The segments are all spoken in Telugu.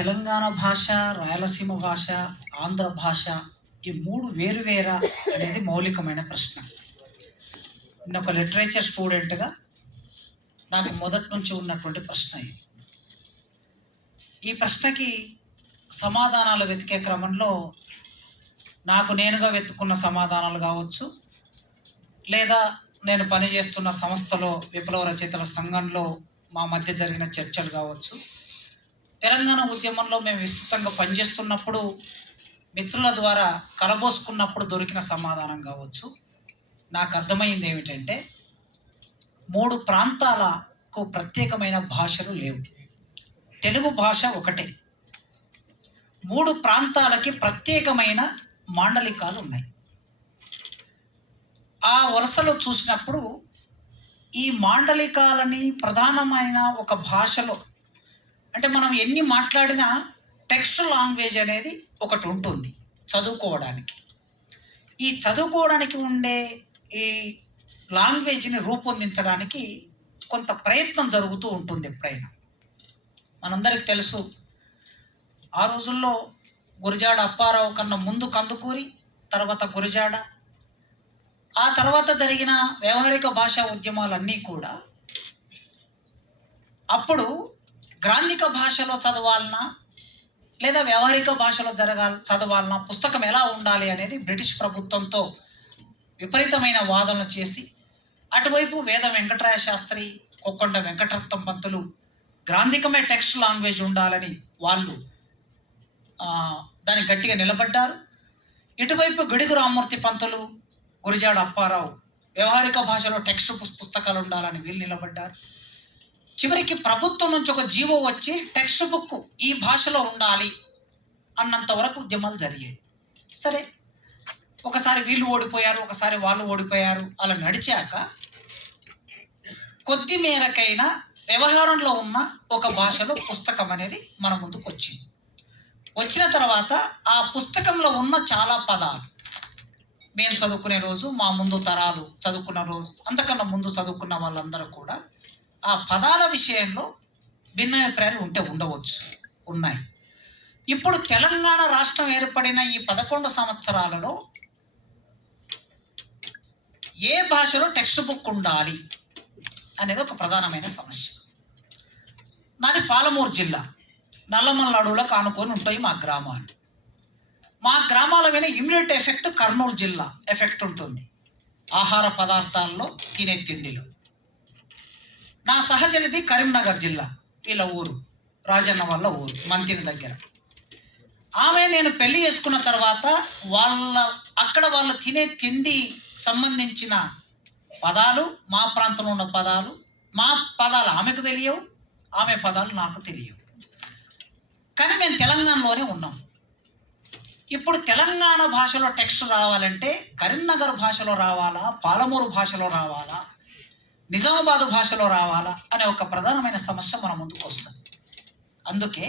తెలంగాణ భాష రాయలసీమ భాష ఆంధ్ర భాష ఈ మూడు వేరు వేరా అనేది మౌలికమైన ప్రశ్న. నేను ఒక లిటరేచర్ స్టూడెంట్గా నాకు మొదటి నుంచి ఉన్నటువంటి ప్రశ్న ఇది. ఈ ప్రశ్నకి సమాధానాలు వెతికే క్రమంలో నాకు నేనుగా వెతుకున్న సమాధానాలు కావచ్చు లేదా నేను పనిచేస్తున్న సంస్థలో విప్లవ రచయితల సంఘంలో మా మధ్య జరిగిన చర్చలు కావచ్చు తెలంగాణ ఉద్యమంలో మేము విస్తృతంగా పనిచేస్తున్నప్పుడు మిత్రుల ద్వారా కలబోసుకున్నప్పుడు దొరికిన సమాధానం కావచ్చు. నాకు అర్థమైంది ఏమిటంటే మూడు ప్రాంతాలకు ప్రత్యేకమైన భాషలు లేవు. తెలుగు భాష ఒకటే. మూడు ప్రాంతాలకి ప్రత్యేకమైన మాండలికాలు ఉన్నాయి. ఆ వరుసలో చూసినప్పుడు ఈ మాండలికాలని ప్రధానమైన ఒక భాషలో అంటే మనం ఎన్ని మాట్లాడినా టెక్స్ట్ లాంగ్వేజ్ అనేది ఒకటి ఉంటుంది చదువుకోవడానికి. ఈ చదువుకోవడానికి ఉండే ఈ లాంగ్వేజ్ని రూపొందించడానికి కొంత ప్రయత్నం జరుగుతూ ఉంటుంది ఎప్పుడైనా. మనందరికి తెలుసు ఆ రోజుల్లో గురజాడ అప్పారావు కన్నా ముందు కందుకూరి తర్వాత గురజాడ ఆ తర్వాత జరిగిన వ్యవహారిక భాషా ఉద్యమాలన్నీ కూడా అప్పుడు గ్రాంధిక భాషలో చదవాలన్నా లేదా వ్యవహారిక భాషలో జరగాల చదవాలన్నా పుస్తకం ఎలా ఉండాలి అనేది బ్రిటిష్ ప్రభుత్వంతో విపరీతమైన వాదనలు చేసి అటువైపు వేద వెంకటరాయ శాస్త్రి కొక్కొండ వెంకటరత్నం పంతులు గ్రాంధికమే టెక్స్ట్ లాంగ్వేజ్ ఉండాలని వాళ్ళు దాన్ని గట్టిగా నిలబడ్డారు. ఇటువైపు గడిగు రామ్మూర్తి పంతులు గురిజాడ అప్పారావు వ్యవహారిక భాషలో టెక్స్ట్ పుస్తకాలు ఉండాలని వీళ్ళు నిలబడ్డారు. చివరికి ప్రభుత్వం నుంచి ఒక జీవో వచ్చి టెక్స్ట్ బుక్ ఈ భాషలో ఉండాలి అన్నంత వరకు ఉద్యమాలు జరిగాయి. సరే ఒకసారి వీళ్ళు ఓడిపోయారు ఒకసారి వాళ్ళు ఓడిపోయారు అలా నడిచాక కొద్ది మేరకైనా వ్యవహారంలో ఉన్న ఒక భాషలో పుస్తకం అనేది మన ముందుకు వచ్చింది. వచ్చిన తర్వాత ఆ పుస్తకంలో ఉన్న చాలా పదాలు మేము చదువుకునే రోజు మా ముందు తరాలు చదువుకున్న రోజు అంతకన్నా ముందు చదువుకున్న వాళ్ళందరూ కూడా ఆ పదాల విషయంలో భిన్నాభిప్రాయాలు ఉంటే ఉండవచ్చు ఉన్నాయి. ఇప్పుడు తెలంగాణ రాష్ట్రం ఏర్పడిన ఈ పదకొండు సంవత్సరాలలో ఏ భాషలో టెక్స్ట్ బుక్ ఉండాలి అనేది ఒక ప్రధానమైన సమస్య. నాది పాలమూరు జిల్లా. నల్లమల్ల అడవులకు ఆనుకొని ఉంటాయి మా గ్రామాలు. మా గ్రామాల మీద ఇమ్మీడియట్ ఎఫెక్ట్ కర్నూలు జిల్లా ఎఫెక్ట్ ఉంటుంది. ఆహార పదార్థాల్లో తినే తిండిలో. నా సహచరిది కరీంనగర్ జిల్లా వీళ్ళ ఊరు రాజన్న వాళ్ళ ఊరు మంతిని దగ్గర. ఆమె నేను పెళ్ళి చేసుకున్న తర్వాత వాళ్ళ అక్కడ వాళ్ళు తినే తిండి సంబంధించిన పదాలు మా ప్రాంతంలో ఉన్న పదాలు మా పదాలు ఆమెకు తెలియవు ఆమె పదాలు నాకు తెలియవు. కానీ మేము తెలంగాణలోనే ఉన్నాం. ఇప్పుడు తెలంగాణ భాషలో టెక్స్ట్ రావాలంటే కరీంనగర్ భాషలో రావాలా పాలమూరు భాషలో రావాలా నిజామాబాదు భాషలో రావాలా అనే ఒక ప్రధానమైన సమస్య మన ముందుకు వస్తుంది. అందుకే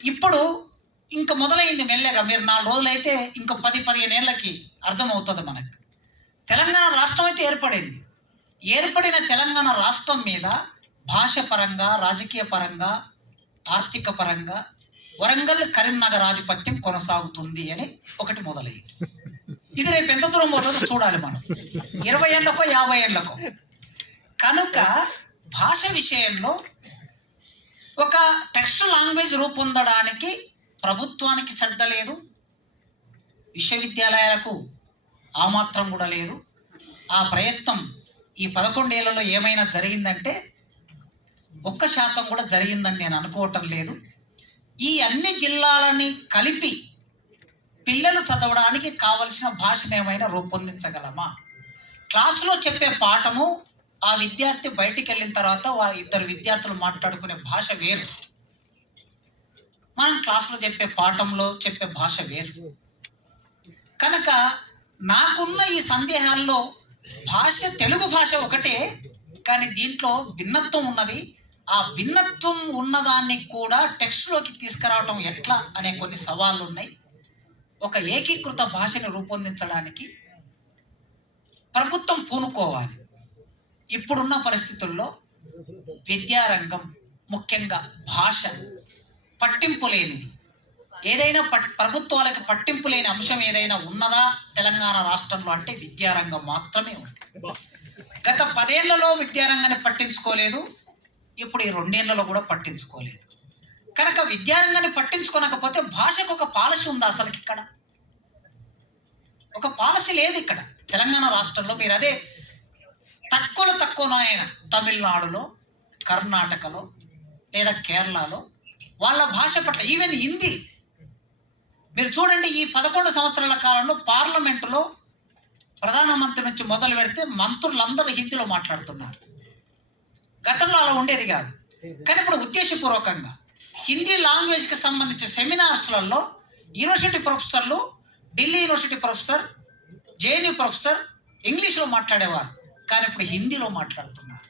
ఇప్పుడు ఇంకా మొదలైంది మెల్లగా మీరు నాలుగు రోజులైతే ఇంకో పది పదిహేను ఏళ్ళకి అర్థమవుతుంది మనకు. తెలంగాణ రాష్ట్రం అయితే ఏర్పడింది. ఏర్పడిన తెలంగాణ రాష్ట్రం మీద భాష పరంగా రాజకీయ పరంగా ఆర్థిక పరంగా వరంగల్ కరీంనగర్ ఆధిపత్యం కొనసాగుతుంది అని ఒకటి మొదలైంది. ఇది రేపు ఎంత దూరం పోతుందో చూడాలి మనం. ఇరవై ఏళ్ళకో యాభై ఏళ్ళకో. కనుక భాష విషయంలో ఒక టెక్స్ట్ లాంగ్వేజ్ రూపొందడానికి ప్రభుత్వానికి శ్రద్ధ లేదు. విశ్వవిద్యాలయాలకు ఆ మాత్రం కూడా లేదు. ఆ ప్రయత్నం ఈ పదకొండేళ్ళలో ఏమైనా జరిగిందంటే ఒక్క శాతం కూడా జరిగిందని నేను అనుకోవటం లేదు. ఈ అన్ని జిల్లాలని కలిపి పిల్లలు చదవడానికి కావలసిన భాషను ఏమైనా రూపొందించగలమా? క్లాసులో చెప్పే పాఠము ఆ విద్యార్థి బయటికి వెళ్ళిన తర్వాత వారి ఇద్దరు విద్యార్థులు మాట్లాడుకునే భాష వేరు. మనం క్లాసులో చెప్పే పాఠంలో చెప్పే భాష వేరు. కనుక నాకున్న ఈ సందేహాల్లో భాష తెలుగు భాష ఒకటే కానీ దీంట్లో భిన్నత్వం ఉన్నది. ఆ భిన్నత్వం ఉన్నదాన్ని కూడా టెక్స్ట్లోకి తీసుకురావటం ఎట్లా అనే కొన్ని సవాళ్ళు ఉన్నాయి ఒక ఏకీకృత భాషని రూపొందించడానికి ప్రభుత్వం పూనుకోవాలి. ఇప్పుడున్న పరిస్థితుల్లో విద్యారంగం ముఖ్యంగా భాష పట్టింపు లేనిది. ఏదైనా పట్ ప్రభుత్వాలకు పట్టింపు లేని అంశం ఏదైనా ఉన్నదా? తెలంగాణ రాష్ట్రంలో అంటే విద్యారంగం మాత్రమే ఉంది. గత పదేళ్ళలో విద్యారంగాన్ని పట్టించుకోలేదు. ఇప్పుడు ఈ రెండేళ్ళలో కూడా పట్టించుకోలేదు. కనుక విద్యారంగాన్ని పట్టించుకోనకపోతే భాషకు ఒక పాలసీ ఉందా అసలు ఇక్కడ? ఒక పాలసీ లేదు ఇక్కడ. తెలంగాణ రాష్ట్రంలో మీరు అదే తక్కువలో తక్కువనైనా తమిళనాడులో కర్ణాటకలో లేదా కేరళలో వాళ్ళ భాష పట్ల ఈవెన్ హిందీ. మీరు చూడండి ఈ పదకొండు సంవత్సరాల కాలంలో పార్లమెంటులో ప్రధానమంత్రి నుంచి మొదలు పెడితే మంత్రులందరూ హిందీలో మాట్లాడుతున్నారు. గతంలో అలా ఉండేది కాదు. కానీ ఇప్పుడు ఉద్దేశపూర్వకంగా హిందీ లాంగ్వేజ్కి సంబంధించిన సెమినార్స్లలో యూనివర్సిటీ ప్రొఫెసర్లు Delhi university professor JNU professor ఇంగ్లీష్లో మాట్లాడేవారు. కానీ ఇప్పుడు హిందీలో మాట్లాడుతున్నారు.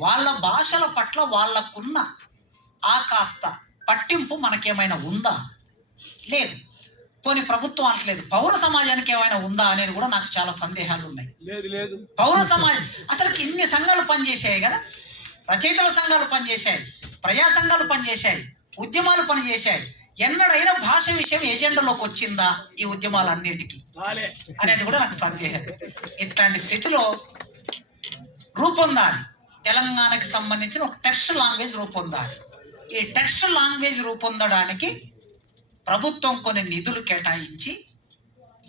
వాళ్ళ భాషల పట్ల వాళ్ళకున్న ఆ కాస్త పట్టింపు మనకేమైనా ఉందా? లేదు. పోనీ ప్రభుత్వానికి లేదు. పౌర సమాజానికి ఏమైనా ఉందా అనేది కూడా నాకు చాలా సందేహాలు ఉన్నాయి లేదు లేదు. పౌర సమాజం అసలు ఇన్ని సంఘాలు పనిచేసాయి కదా. రచయితల సంఘాలు పనిచేశాయి. ప్రజా సంఘాలు పనిచేశాయి ఉద్యమాలు పనిచేశాయి. ఎన్నడైనా భాష విషయం ఎజెండాలోకి వచ్చిందా ఈ ఉద్యమాలన్నిటికీ? అనేది కూడా నాకు సందేహం. ఇట్లాంటి స్థితిలో రూపొందాలి. తెలంగాణకి సంబంధించిన ఒక టెక్స్ట్ లాంగ్వేజ్ రూపొందాలి. ఈ టెక్స్ట్ లాంగ్వేజ్ రూపొందడానికి ప్రభుత్వం కొన్ని నిధులు కేటాయించి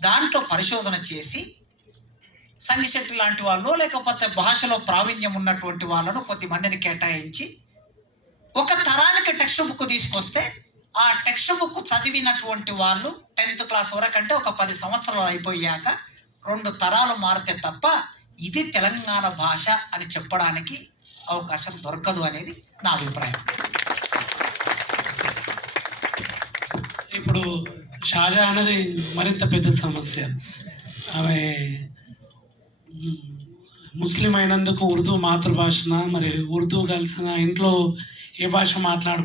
దాంట్లో పరిశోధన చేసి సంగిశెట్టి లాంటి వాళ్ళు లేకపోతే భాషలో ప్రావీణ్యం ఉన్నటువంటి వాళ్ళను కొద్ది మందిని కేటాయించి ఒక తరానికి టెక్స్ట్ బుక్ తీసుకొస్తే ఆ టెక్స్ట్ బుక్ చదివినటువంటి వాళ్ళు టెన్త్ క్లాస్ వరకు అంటే ఒక పది సంవత్సరాలు అయిపోయాక రెండు తరాలు మారితే తప్ప ఇది తెలంగాణ భాష అని చెప్పడానికి అవకాశం దొరకదు అనేది నా అభిప్రాయం. ఇప్పుడు షాజా అనేది మరింత పెద్ద సమస్య. ఆమె ముస్లిం అయినందుకు ఉర్దూ మాతృభాషన మరి ఉర్దూ కలిసిన ఇంట్లో ఏ భాష మాట్లాడు